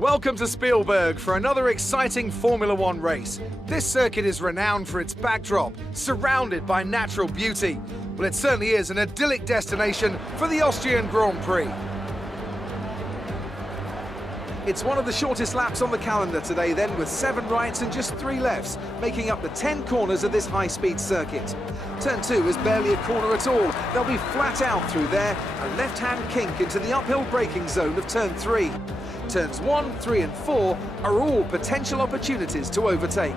Welcome to Spielberg for another exciting Formula One race. This circuit is renowned for its backdrop, surrounded by natural beauty. Well, it certainly is an idyllic destination for the Austrian Grand Prix. It's one of the shortest laps on the calendar today then, with 7 rights and just 3 lefts, making up the 10 corners of this high-speed circuit. Turn 2 is barely a corner at all. They'll be flat out through there, a left-hand kink into the uphill braking zone of Turn 3. Turns 1, 3 and 4 are all potential opportunities to overtake.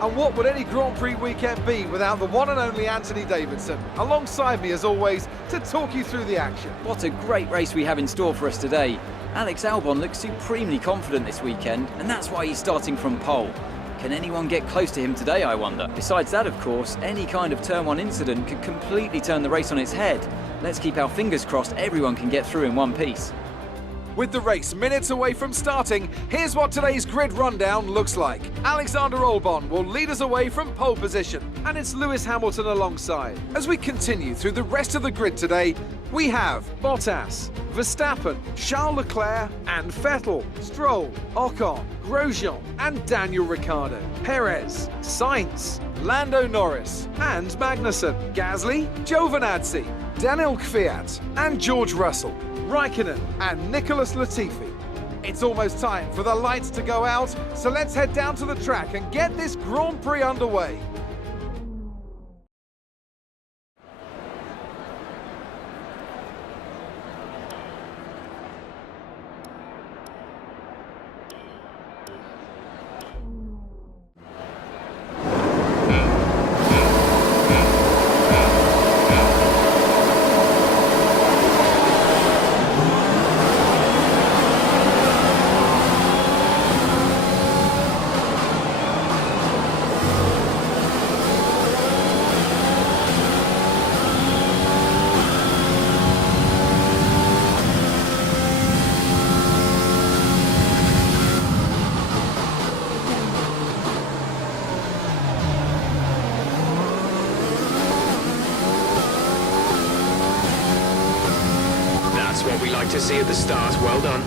And what would any Grand Prix weekend be without the one and only Anthony Davidson, alongside me as always, to talk you through the action. What a great race we have in store for us today. Alex Albon looks supremely confident this weekend, and that's why he's starting from pole. Can anyone get close to him today, I wonder? Besides that, of course, any kind of Turn 1 incident could completely turn the race on its head. Let's keep our fingers crossed everyone can get through in one piece. With the race minutes away from starting, here's what today's grid rundown looks like. Alexander Albon will lead us away from pole position, and it's Lewis Hamilton alongside. As we continue through the rest of the grid today, we have Bottas, Verstappen, Charles Leclerc and Vettel, Stroll, Ocon, Grosjean and Daniel Ricciardo, Perez, Sainz, Lando Norris and Magnussen, Gasly, Giovinazzi, Daniel Kvyat and George Russell, Raikkonen and Nicholas Latifi. It's almost time for the lights to go out, so let's head down to the track and get this Grand Prix underway. What we like to see at the start. Well done.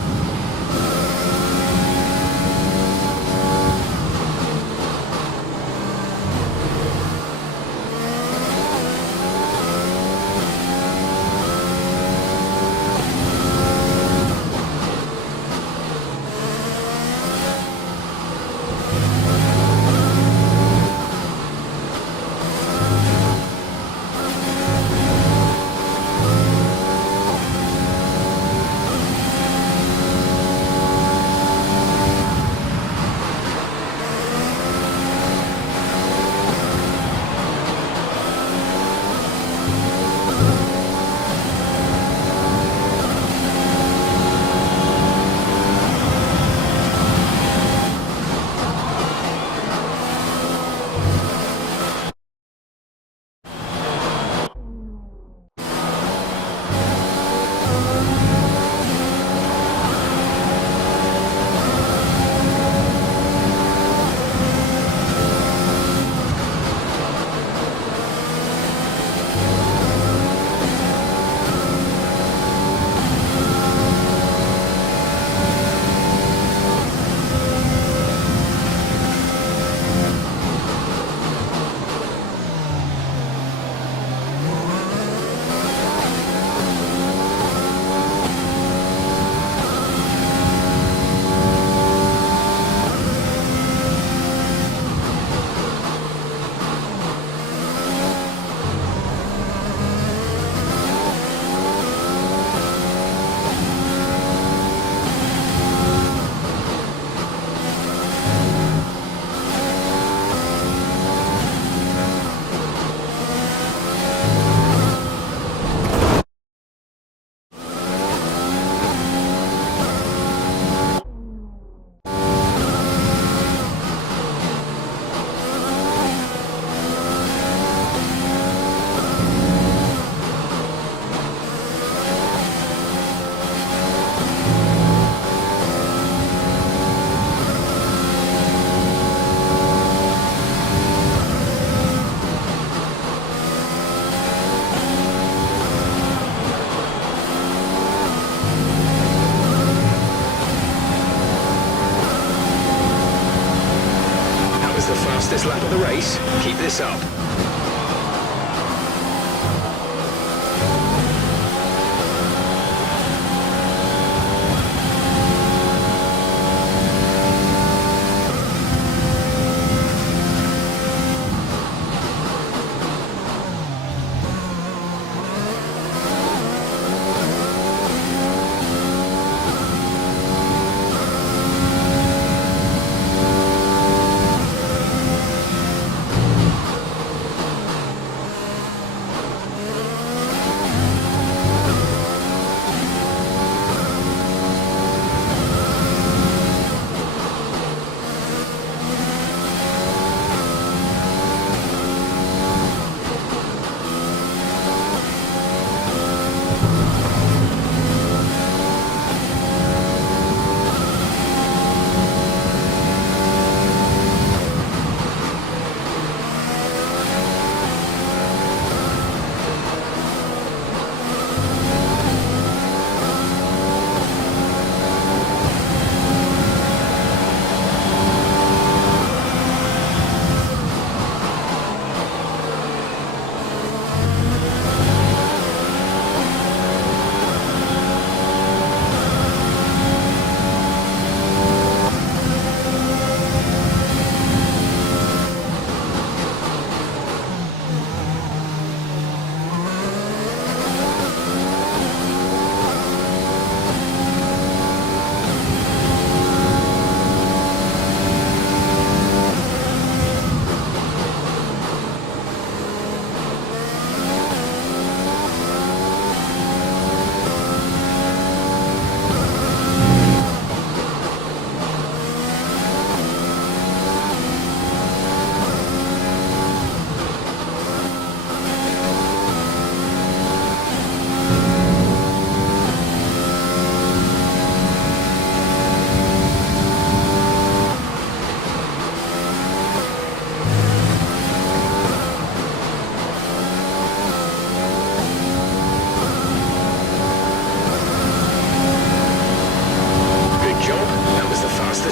the fastest lap of the race. Keep this up.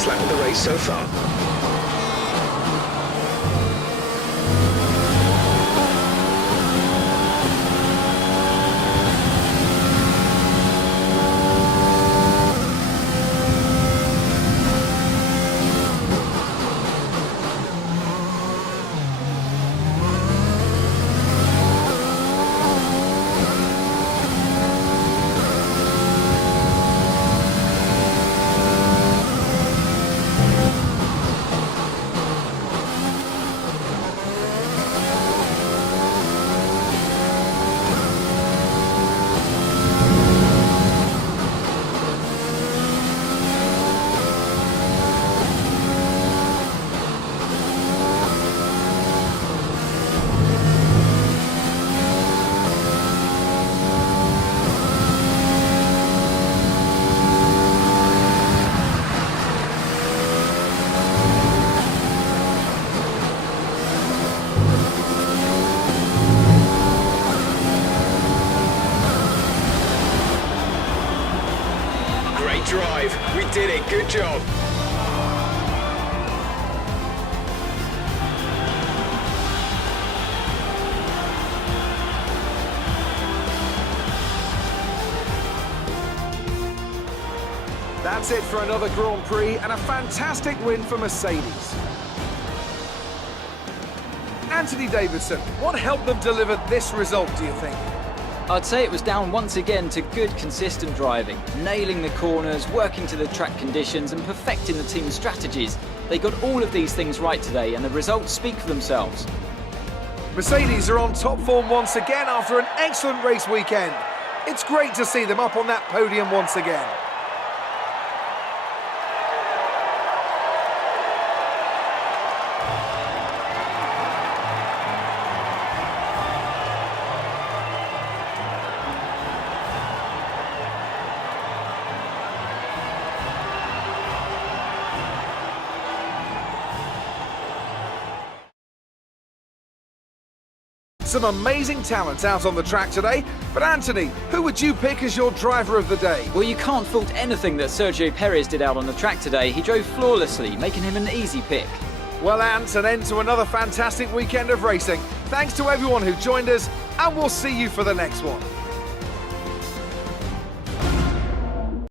Lap of the race so far. Drive. We did it. Good job. That's it for another Grand Prix and a fantastic win for Mercedes. Anthony Davidson, what helped them deliver this result, do you think? I'd say it was down once again to good, consistent driving, nailing the corners, working to the track conditions and perfecting the team's strategies. They got all of these things right today and the results speak for themselves. Mercedes are on top form once again after an excellent race weekend. It's great to see them up on that podium once again. Some amazing talent out on the track today, but Anthony, who would you pick as your driver of the day? Well, you can't fault anything that Sergio Perez did out on the track today. He drove flawlessly, making him an easy pick. Well, Ant, an end to another fantastic weekend of racing. Thanks to everyone who joined us, and we'll see you for the next one.